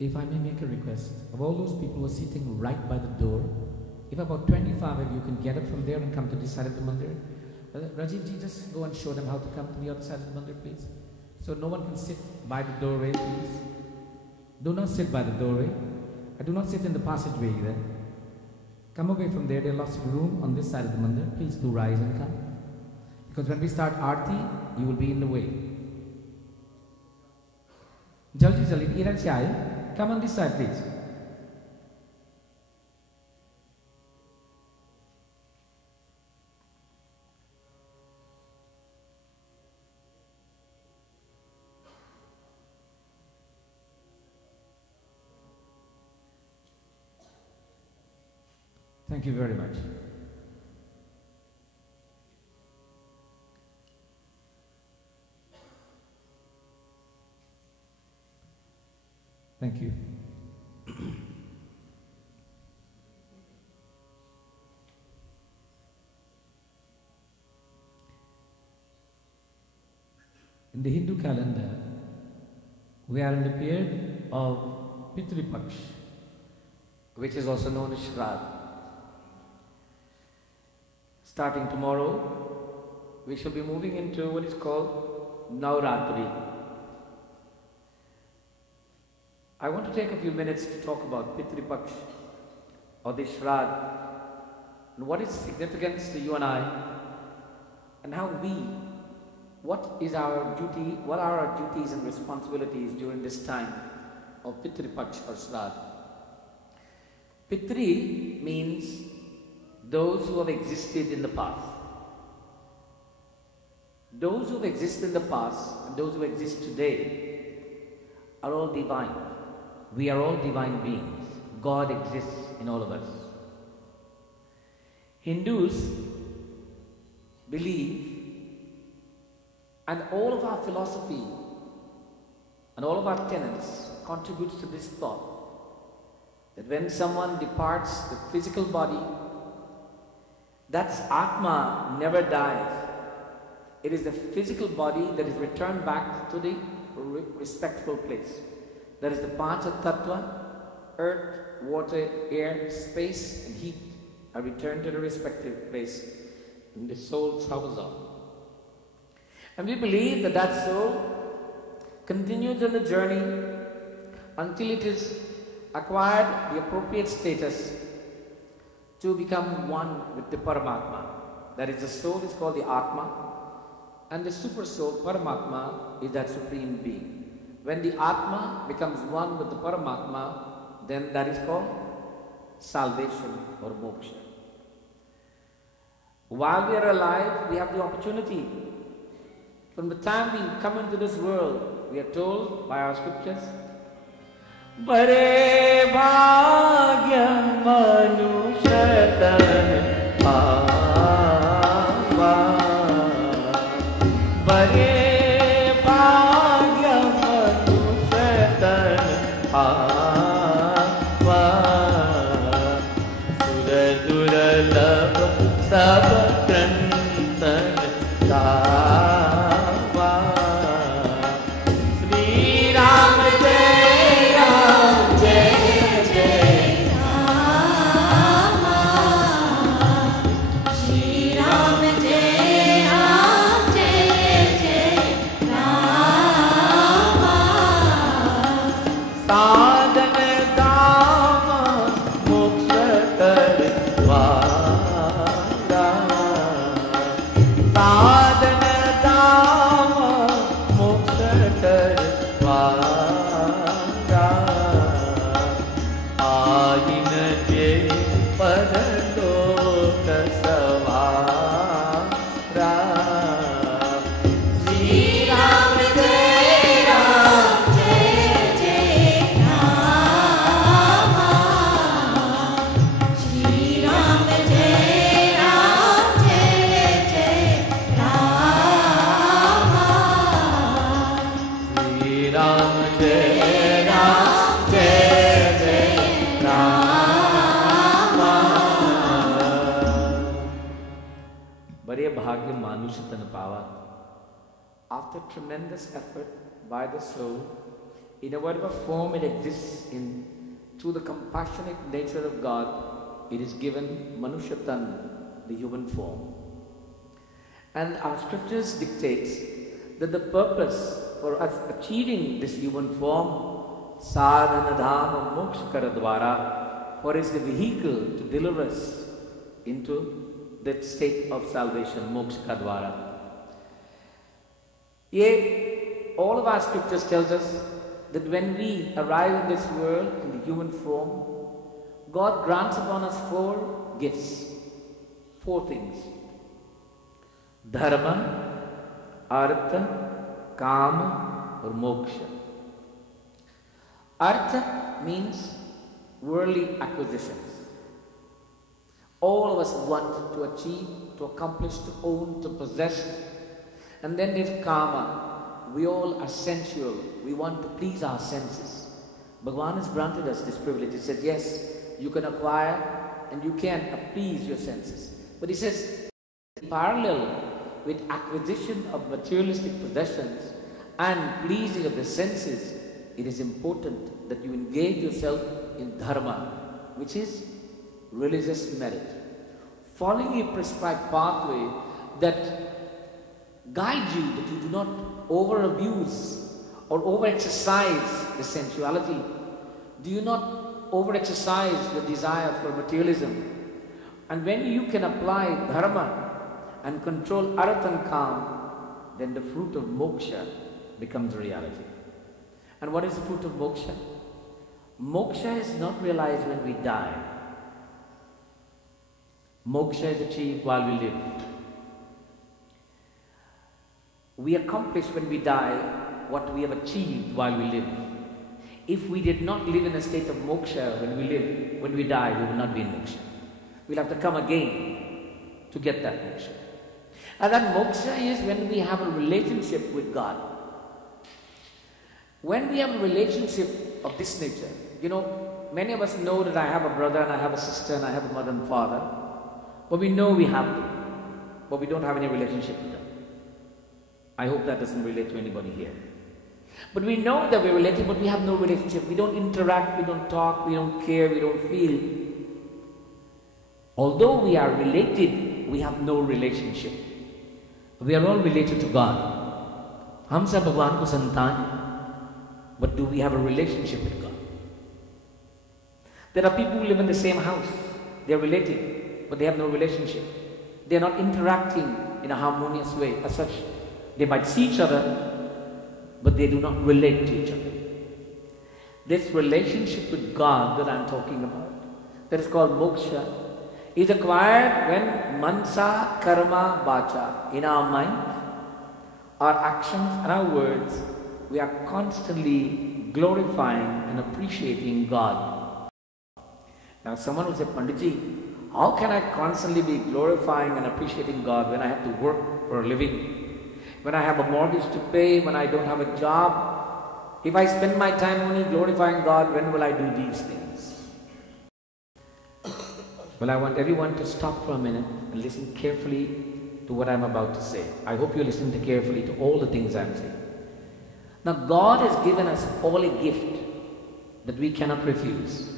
If I may make a request, of all those people who are sitting right by the door, if about 25 of you can get up from there and come to this side of the mandir, Rajiv ji, just go and show them how to come to the other side of the mandir, please. So no one can sit by the doorway, please. Do not sit by the doorway. Do not sit in the passageway either. Come away from there. There are lots of room on this side of the mandir. Please do rise and come. Because when we start Aarti, you will be in the way. Jaldi, jaldi, iran se aaye. Come on this side, please. Thank you very much. Thank you. In the Hindu calendar, we are in the period of Pitra Paksha, which is also known as Shrad. Starting tomorrow, we shall be moving into what is called Navratri. I want to take a few minutes to talk about Pitra Paksha or the Shrad and what its significance to you and I, and how what is our duty, what are our duties and responsibilities during this time of Pitra Paksha or Shrad. Pitri means those who have existed in the past. Those who have existed in the past and those who exist today are all divine. We are all divine beings. God exists in all of us. Hindus believe, and all of our philosophy and all of our tenets contributes to this thought, that when someone departs the physical body, that's Atma never dies. It is the physical body that is returned back to the respectful place. That is the Pancha Tattva, earth, water, air, space, and heat are returned to the respective place, and the soul travels on. And we believe that that soul continues on the journey until it is acquired the appropriate status to become one with the Paramatma. That is, the soul is called the Atma, and the super soul, Paramatma, is that supreme being. When the Atma becomes one with the Paramatma, then that is called salvation or moksha. While we are alive, we have the opportunity. From the time we come into this world, we are told by our scriptures, Bare bhagya manushatan aava, Bare bhagya manushatan aava, Suraduralabh sabkrantan dava, Sri Ram Jai Ram Jai Jai Rama, Sri Ram Jai Ram Jai Jai Rama, Sadhan Dama Moksha Karvara, Sadhan Dama Moksha Karvara, Ayin Je Paraloka Savara, Sri Ram Jai Ram Jai Jai Rama, Sri Ram Jai Ram Jai Jai Rama, Sri Ram Jai Ram Jai Jai Rama. Bare bhagya manushatan pava. After tremendous effort by the soul, in a whatever form it exists in, through the compassionate nature of God, it is given manushatan, the human form. And our scriptures dictates that the purpose for us achieving this human form, sadhana dhamma moksha karadvara, for is the vehicle to deliver us into that state of salvation, moksha karadvara. Yea, all of our scriptures tells us that when we arrive in this world in the human form, God grants upon us 4 gifts, 4 things: dharma, artha, kama, or moksha. Artha means worldly acquisitions. All of us want to achieve, to accomplish, to own, to possess. And then there's kama. We all are sensual. We want to please our senses. Bhagavan has granted us this privilege. He says, yes, you can acquire and you can appease your senses. But he says, parallel with acquisition of materialistic possessions and pleasing of the senses, it is important that you engage yourself in dharma, which is religious merit. Following a prescribed pathway that guides you, that you do not over-abuse or over-exercise the sensuality. Do you not over-exercise the desire for materialism? And when you can apply dharma and control artha and kam, then the fruit of moksha becomes a reality. And what is the fruit of moksha? Moksha is not realized when we die. Moksha is achieved while we live. We accomplish when we die what we have achieved while we live. If we did not live in a state of moksha when we die, we will not be in moksha. We'll have to come again to get that moksha. And that moksha is when we have a relationship with God. When we have a relationship of this nature, you know, many of us know that I have a brother and I have a sister and I have a mother and father, but we know we have them, but we don't have any relationship with them. I hope that doesn't relate to anybody here. But we know that we're related, but we have no relationship. We don't interact, we don't talk, we don't care, we don't feel. Although we are related, we have no relationship. We are all related to God. हम सब भगवान को संतान हैं. But do we have a relationship with God? There are people who live in the same house. They are related, but they have no relationship. They are not interacting in a harmonious way as such. They might see each other, but they do not relate to each other. This relationship with God that I am talking about, that is called moksha, is acquired when mansa, karma, vacha, in our mind, our actions and our words, we are constantly glorifying and appreciating God. Now someone will say, Panditji, how can I constantly be glorifying and appreciating God when I have to work for a living? When I have a mortgage to pay, when I don't have a job? If I spend my time only glorifying God, when will I do these things? Well, I want everyone to stop for a minute and listen carefully to what I'm about to say. I hope you listen carefully to all the things I'm saying. Now, God has given us all a gift that we cannot refuse.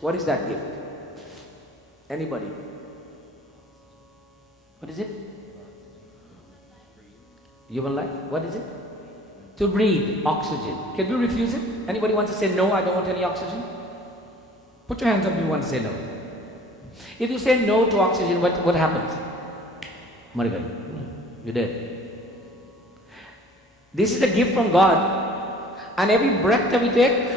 What is that gift? Anybody? What is it? Human life? What is it? To breathe, oxygen. Can we refuse it? Anybody wants to say no, I don't want any oxygen? Put your hands up if you want to say no. If you say no to oxygen, what happens? You're dead. This is a gift from God, and every breath that we take,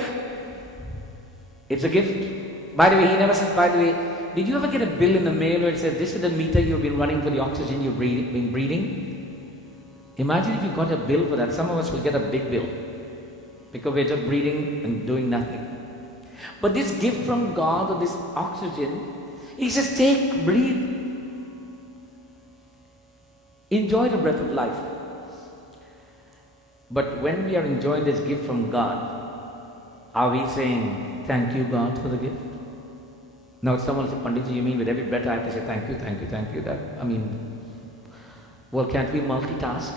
it's a gift. By the way, he never says, by the way, did you ever get a bill in the mail where it says, this is the meter you've been running for the oxygen you've been breathing? Imagine if you got a bill for that. Some of us will get a big bill because we're just breathing and doing nothing. But this gift from God of this oxygen, he says, take, breathe. Enjoy the breath of life. But when we are enjoying this gift from God, are we saying, thank you, God, for the gift? Now, someone will say, Panditji, you mean with every breath I have to say, thank you, thank you, thank you? Well, can't we multitask?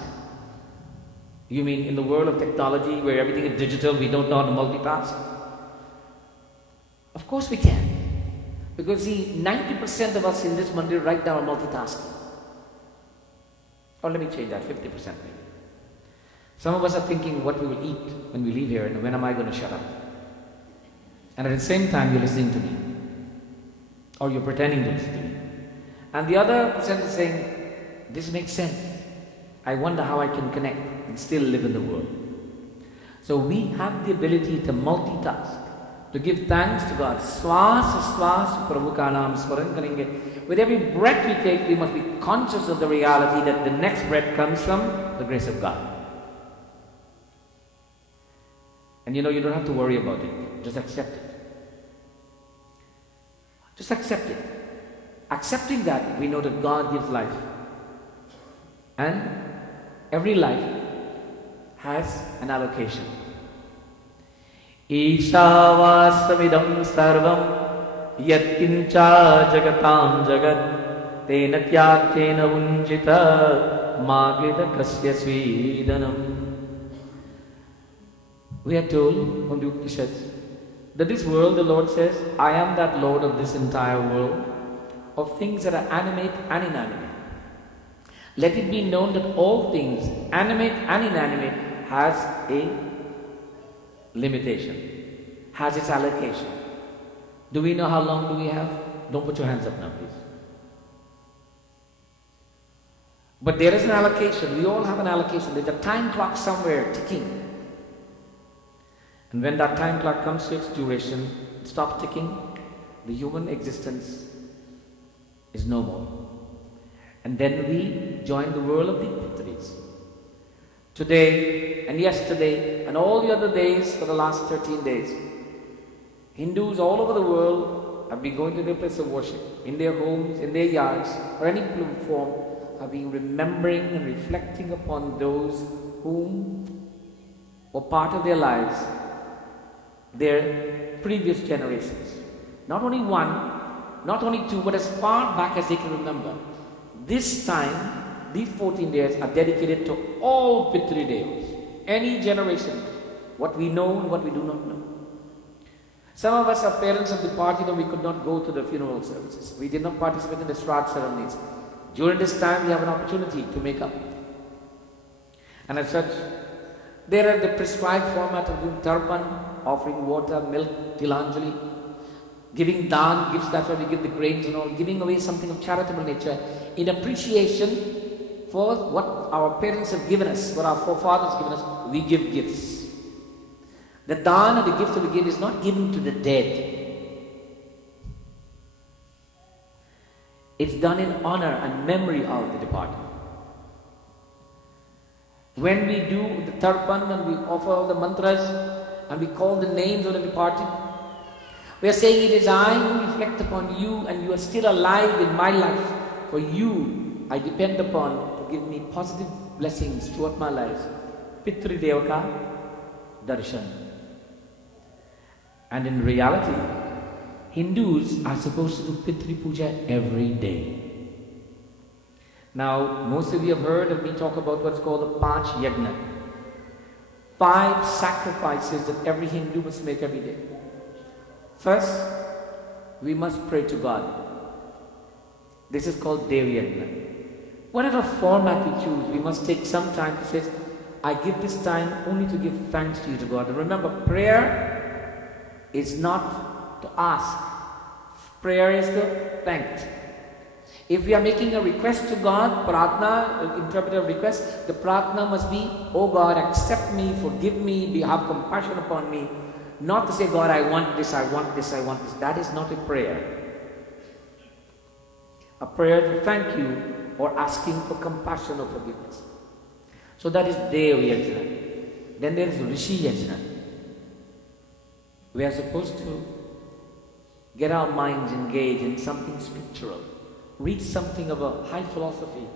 You mean in the world of technology where everything is digital, we don't know how to multitask? Of course we can. Because see, 90% of us in this Mandir right now are multitasking. Or let me change that, 50% maybe. Some of us are thinking what we will eat when we leave here and when am I going to shut up? And at the same time you're listening to me. Or you're pretending to listen to me. And the other percent is saying, this makes sense. I wonder how I can connect and still live in the world. So we have the ability to multitask, to give thanks to God. Swasa swasa Prabhu ka naam smaran karenge. With every breath we take, we must be conscious of the reality that the next breath comes from the grace of God. And you know, you don't have to worry about it. Just accept it. Just accept it. Accepting that, we know that God gives life. And every life has an allocation. Ishavasamidam sarvam yatkincha jagatam jagat tena tyakena unjita magida kasya svidanam. We are told from the Upanishads that this world, the Lord says, I am that Lord of this entire world, of things that are animate and inanimate. Let it be known that all things, animate and inanimate, has a limitation, has its allocation. Do we know how long do we have? Don't put your hands up now, please. But there is an allocation. We all have an allocation. There's a time clock somewhere ticking. And when that time clock comes to its duration, it stops ticking, the human existence is no more. And then we join the world of the Pitris. Today and yesterday and all the other days for the last 13 days, Hindus all over the world have been going to their place of worship, in their homes, in their yards, or any form, have been remembering and reflecting upon those whom were part of their lives, their previous generations. Not only one, not only two, but as far back as they can remember. This time, these 14 days are dedicated to all Pitri Devas. any generation, what we know and what we do not know. Some of us, our parents have departed and we could not go to the funeral services. We did not participate in the Shrad ceremonies. During this time, we have an opportunity to make up. And as such, there are the prescribed format of doing tarpan, offering water, milk, tilanjali, giving dan, gifts, that's why we give the grains and all, giving away something of charitable nature in appreciation for what our parents have given us, what our forefathers have given us. We give gifts. The dan and the gift that we give is not given to the dead. It's done in honor and memory of the departed. When we do the tarpan and we offer all the mantras and we call the names of the departed, we are saying, it is I who reflect upon you and you are still alive in my life. For you, I depend upon to give me positive blessings throughout my life. Pitri Devaka Darshan. And in reality, Hindus are supposed to do Pitri Puja every day. Now, most of you have heard of me talk about what's called the Panch Yajna. 5 sacrifices that every Hindu must make every day. First, we must pray to God. This is called Devi Yajna. Whatever format we choose, we must take some time to say, I give this time only to give thanks to you, to God. And remember, prayer is not to ask. Prayer is to thank. If we are making a request to God, pratna, interpretive request, the pratna must be, oh God, accept me, forgive me, have compassion upon me. Not to say, God, I want this, I want this, I want this. That is not a prayer. A prayer to thank you or asking for compassion or forgiveness. So that is Dev Yajna. Then there is Rishi Yajna. We are supposed to get our minds engaged in something scriptural. Read something of a high philosophy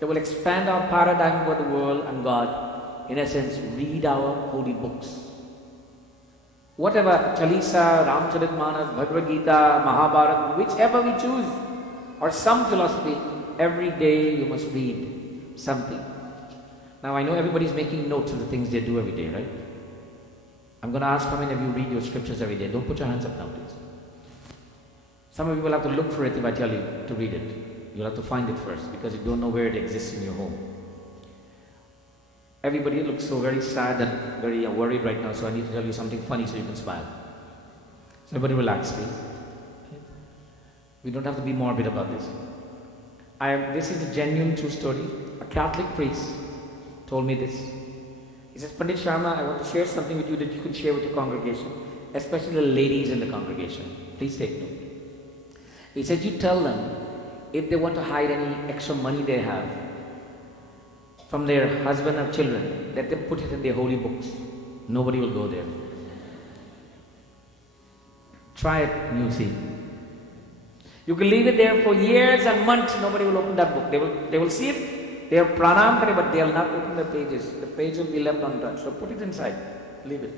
that will expand our paradigm about the world and God. In essence, read our holy books. Whatever, Chalisa, Ramcharitmanas, Bhagavad Gita, Mahabharata, whichever we choose, or some philosophy, every day you must read something. Now I know everybody's making notes of the things they do every day, right? I'm going to ask how many of you read your scriptures every day. Don't put your hands up now, please. Some of you will have to look for it if I tell you to read it. You'll have to find it first because you don't know where it exists in your home. Everybody looks so very sad and very worried right now, so I need to tell you something funny so you can smile. So everybody relax, please. We don't have to be morbid about this. This is a genuine true story. A Catholic priest told me this. He says, Pandit Sharma, I want to share something with you that you could share with your congregation, especially the ladies in the congregation. Please take note. He said, you tell them, if they want to hide any extra money they have from their husband or children, let them put it in their holy books. Nobody will go there. Try it and you'll see. You can leave it there for years and months, nobody will open that book. They will see it, they have pranam kare, but they will not open the pages. The page will be left untouched. So put it inside, leave it.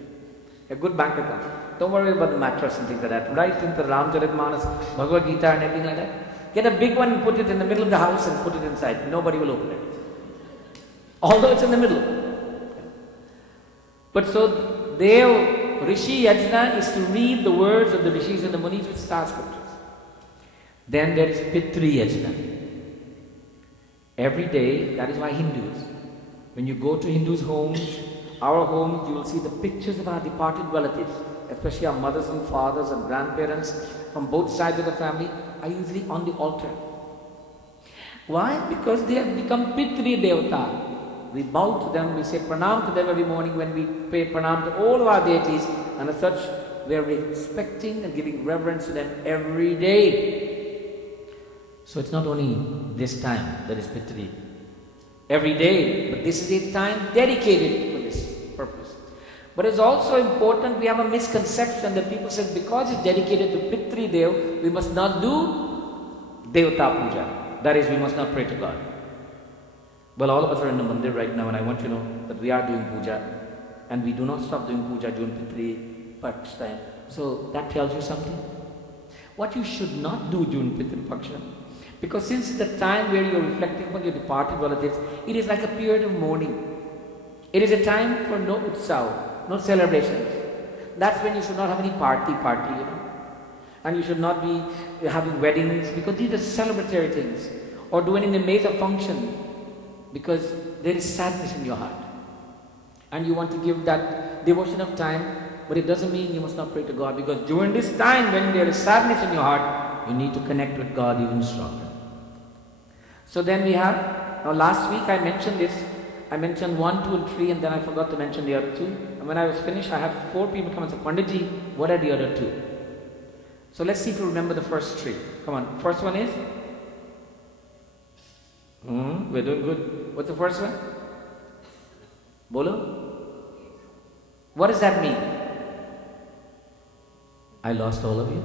A good bank account. Don't worry about the mattress and things like that. Right into Ramcharitmanas, Bhagavad Gita and everything like that. Get a big one and put it in the middle of the house and put it inside. Nobody will open it. Although it's in the middle. But so, Rishi Yajna is to read the words of the Rishis and the Munis which start scriptures. Then there is Pitri Yajna. Every day, that is why Hindus, when you go to Hindus' homes, our homes, you will see the pictures of our departed relatives, especially our mothers and fathers and grandparents from both sides of the family, are usually on the altar. Why? Because they have become Pitri Devata. We bow to them, we say pranam to them every morning when we pay pranam to all of our deities, and as such, we are respecting and giving reverence to them every day. So it's not only this time that is Pitri, every day, but this is a time dedicated for this purpose. But it's also important, we have a misconception that people say because it's dedicated to Pitri Dev, we must not do Devata Puja. That is, we must not pray to God. Well, all of us are in the Mandir right now, and I want you to know that we are doing puja, and we do not stop doing puja during Pitra Paksha time. So that tells you something. What you should not do during Pitra Paksha, because since it's the time where you are reflecting upon your departed relatives, it is like a period of mourning. It is a time for no utsav, no celebrations. That's when you should not have any party, you know. And you should not be having weddings, because these are celebratory things. Or doing a major function, because there is sadness in your heart. And you want to give that devotion of time, but it doesn't mean you must not pray to God, because during this time when there is sadness in your heart, you need to connect with God even stronger. So then we have, now last week I mentioned this, I mentioned 1, 2 and 3, and then I forgot to mention the other 2. And when I was finished, I had 4 people come and say, Panditji, what are the other 2? So let's see if you remember the first 3. Come on, first one is? We're doing good. What's the first one? Bolo? What does that mean? I lost all of you.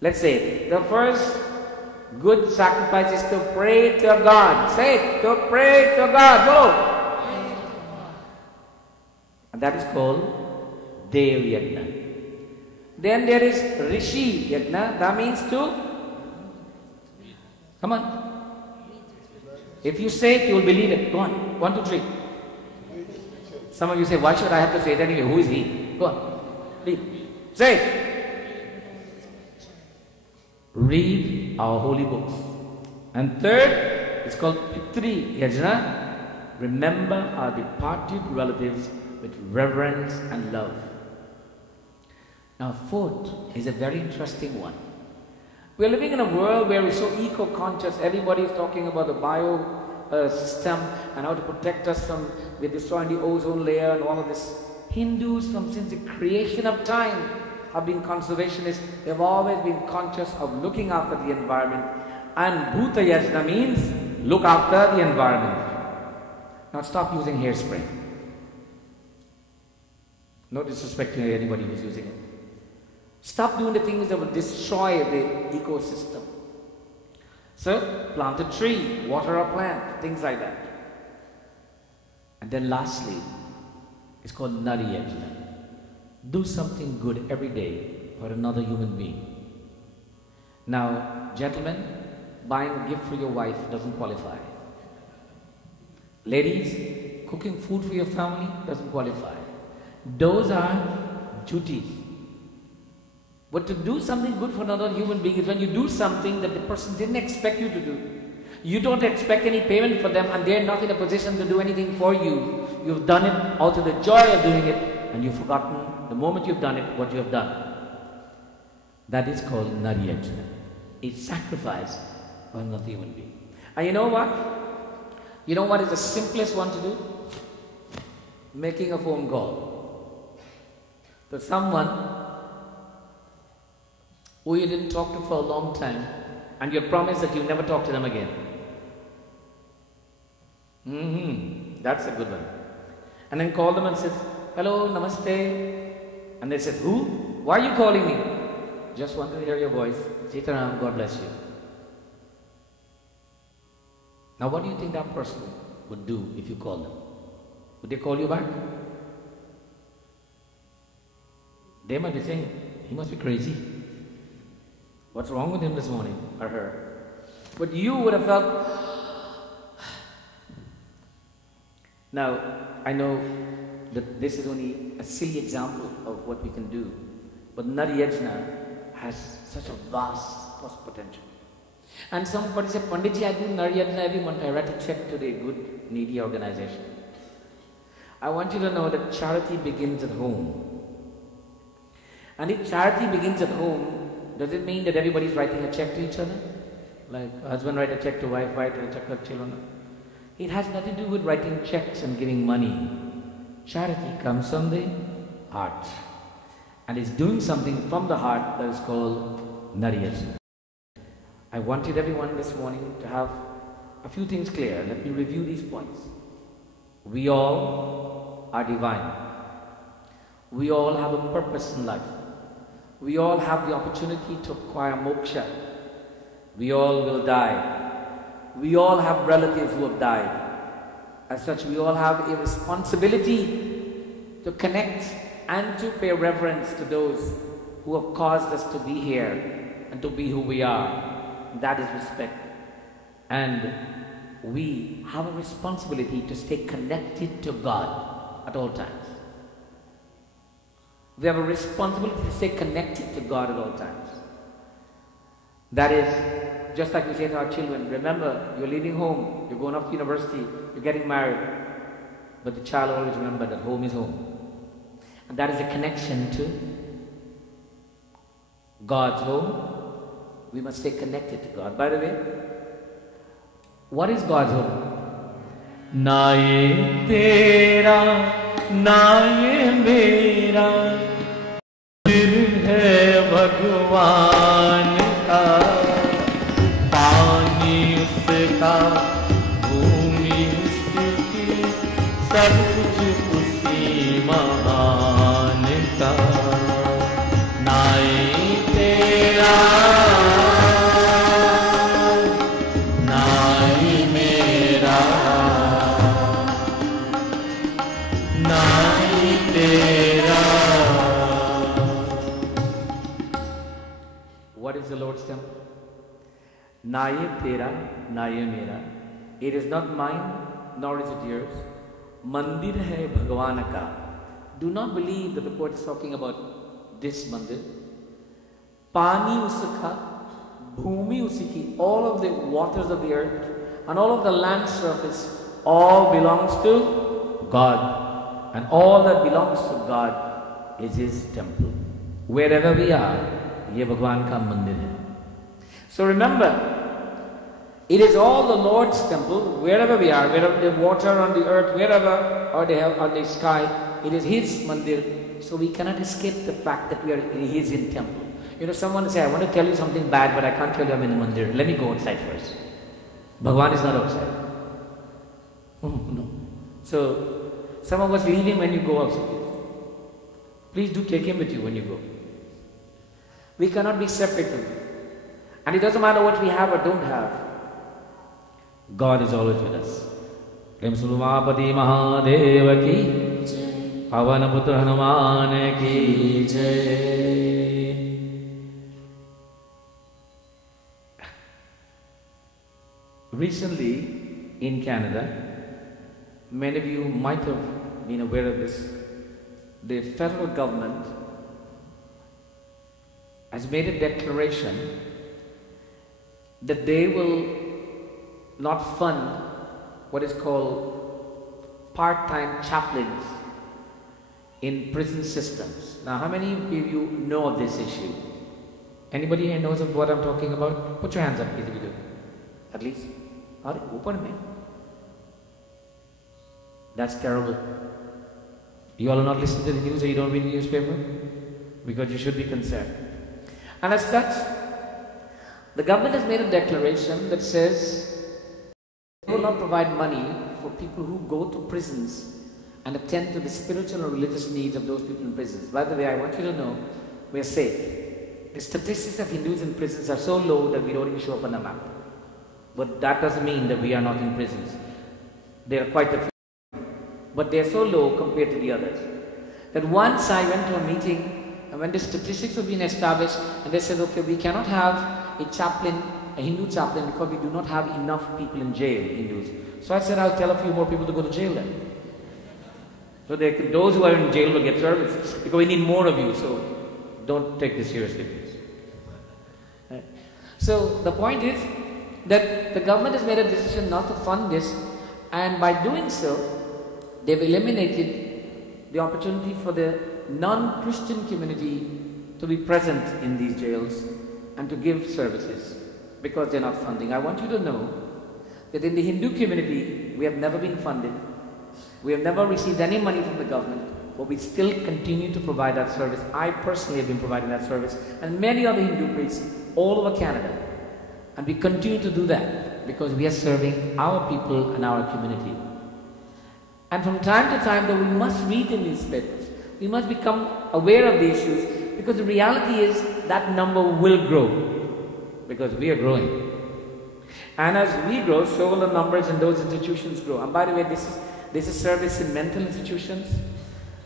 Let's say, the first good sacrifice is to pray to God. Say it, to pray to God. Go! And that is called Dev Yajna. Then there is Rishi Yajna. That means to... Come on. If you say it, you will believe it. Go on. 1, 2, 3. Some of you say, why should I have to say it anyway? Who is he? Go on. Read. Say it. Read our holy books. And third, it's called Pitri Yajna. Remember our departed relatives with reverence and love. Now, fourth is a very interesting one. We're living in a world where we're so eco-conscious. Everybody is talking about the bio system and how to protect us from, we're destroying the ozone layer and all of this. Hindus, since the creation of time, have been conservationists. They've always been conscious of looking after the environment. And Bhuta Yajna means look after the environment. Now stop using hairspray. No disrespect to anybody who's using it. Stop doing the things that will destroy the ecosystem. So, plant a tree, water a plant, things like that. And then lastly, it's called Nari Yajna. Do something good every day for another human being. Now, gentlemen, buying a gift for your wife doesn't qualify. Ladies, cooking food for your family doesn't qualify. Those are duties. But to do something good for another human being is when you do something that the person didn't expect you to do. You don't expect any payment for them, and they're not in a position to do anything for you. You've done it out of the joy of doing it, and you've forgotten the moment you've done it, what you have done. That is called Nari Yajna. It's sacrifice for another human being. And you know what? You know what is the simplest one to do? Making a phone call to someone who you didn't talk to for a long time, and you promise that you'll never talk to them again. That's a good one. And then call them and says, hello, namaste. And they said, who? Why are you calling me? Just wanted to hear your voice. Sitaram, God bless you. Now what do you think that person would do if you call them? Would they call you back? They might be saying, he must be crazy. What's wrong with him this morning, or her? But you would have felt... Now, I know that this is only a silly example of what we can do, but Nari Yajna has such a vast potential. And somebody said, Panditji, I do Nari Yajna every month. I write a check to the good, needy organization. I want you to know that charity begins at home. And if charity begins at home, does it mean that everybody's writing a check to each other? Like husband write a check to wife, wife write a check to children? It has nothing to do with writing checks and giving money. Charity comes from the heart. And it's doing something from the heart that is called Nari Yajna. I wanted everyone this morning to have a few things clear. Let me review these points. We all are divine. We all have a purpose in life. We all have the opportunity to acquire moksha. We all will die. We all have relatives who have died. As such, we all have a responsibility to connect and to pay reverence to those who have caused us to be here and to be who we are. That is respect. And we have a responsibility to stay connected to God at all times. We have a responsibility to stay connected to God at all times. That is, just like we say to our children, remember, you're leaving home, you're going off to university, you're getting married, but the child always remember that home is home. And that is a connection to God's home. We must stay connected to God. By the way, what is God's home? ना ये तेरा ना ये मेरा मंदिर है भगवान का, पानी उसका, भूमि उसकी, सब कुछ उसी महान का। ना ये तेरा What is the Lord's temple? Na ye tera, na ye mera. It is not mine, nor is it yours. Mandir hai Bhagwan ka. Do not believe that the poet is talking about this mandir. Pani usaka, bhumi usiki, all of the waters of the earth and all of the land surface, all belongs to God. And all that belongs to God is His temple. Wherever we are, ये भगवान का मंदिर है. So remember, it is all the Lord's temple, wherever we are, wherever the water on the earth, wherever, or on the sky, it is His mandir. So we cannot escape the fact that we are in His temple. You know, someone say, I want to tell you something bad, but I can't tell you I'm in the mandir. Let me go outside first. Bhagwan is not outside. No. So, some of us leave Him when you go outside. Please do take Him with you when you go. We cannot be separate from Him. And it doesn't matter what we have or don't have. God is always with us. Prem Surumapati Mahadeva ki, Pavan Putra Hanuman ki jai. Recently in Canada, many of you might have been aware of this, the federal government has made a declaration that they will not fund what is called part-time chaplains in prison systems. Now, how many of you know of this issue? Anybody here knows of what I'm talking about? Put your hands up if you do. At least. Open me. That's terrible. You all are not listening to the news or you don't read the newspaper? Because you should be concerned. And as such, the government has made a declaration that says they will not provide money for people who go to prisons and attend to the spiritual and religious needs of those people in prisons. By the way, I want you to know, we are safe. The statistics of Hindus in prisons are so low that we don't even show up on the map. But that doesn't mean that we are not in prisons. There are quite a few. But they are so low compared to the others, that once I went to a meeting and when the statistics have been established and they said, okay, we cannot have a chaplain, a Hindu chaplain, because we do not have enough people in jail, Hindus. So I said, I'll tell a few more people to go to jail then. So those who are in jail will get services, because we need more of you, so don't take this seriously, please. Right. So the point is that the government has made a decision not to fund this, and by doing so, they've eliminated the opportunity for the non-Christian community to be present in these jails and to give services because they're not funding. I want you to know that in the Hindu community, we have never been funded. We have never received any money from the government, but we still continue to provide that service. I personally have been providing that service, and many other Hindu priests all over Canada. And we continue to do that because we are serving our people and our community. And from time to time, though, we must read the newspapers. We must become aware of the issues, because the reality is that number will grow because we are growing. And as we grow, so will the numbers in those institutions grow. And by the way, this is service in mental institutions,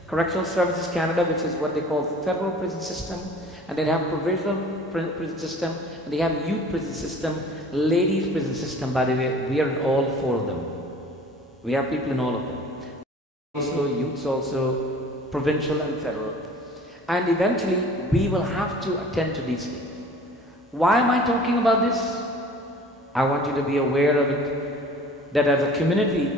Correctional Services Canada, which is what they call the federal prison system, And they have provisional prison system, and they have youth prison system, ladies prison system. By the way, we are in all 4 of them. We have people in all of them. Also, youths also, provincial and federal. And eventually, we will have to attend to these things. Why am I talking about this? I want you to be aware of it, that as a community,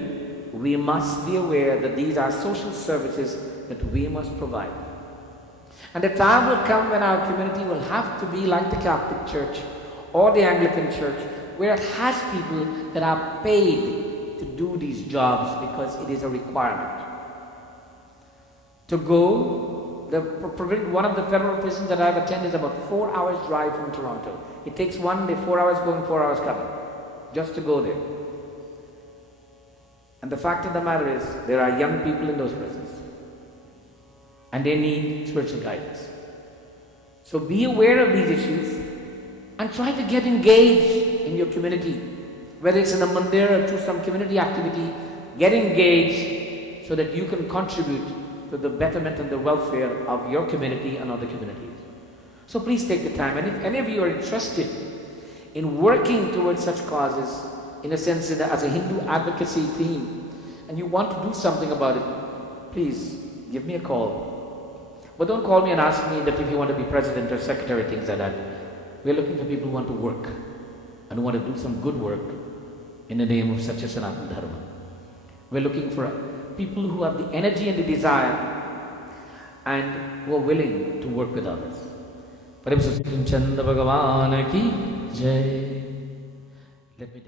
we must be aware that these are social services that we must provide. And the time will come when our community will have to be like the Catholic Church or the Anglican Church, where it has people that are paid to do these jobs because it is a requirement. To go, one of the federal prisons that I've attended is about 4 hours drive from Toronto. It takes one day, 4 hours going, 4 hours coming, just to go there. And the fact of the matter is, there are young people in those prisons, and they need spiritual guidance. So be aware of these issues and try to get engaged in your community. Whether it's in a mandir or through some community activity, get engaged so that you can contribute to the betterment and the welfare of your community and other communities. So please take the time. And if any of you are interested in working towards such causes, in a sense, as a Hindu advocacy theme, and you want to do something about it, please give me a call. But don't call me and ask me that if you want to be president or secretary, things like that. We're looking for people who want to work and who want to do some good work in the name of Satya Sanatana Dharma. We're looking for people who have the energy and the desire and who are willing to work with others. Param Chanda Bhagavan ki Jai. Let me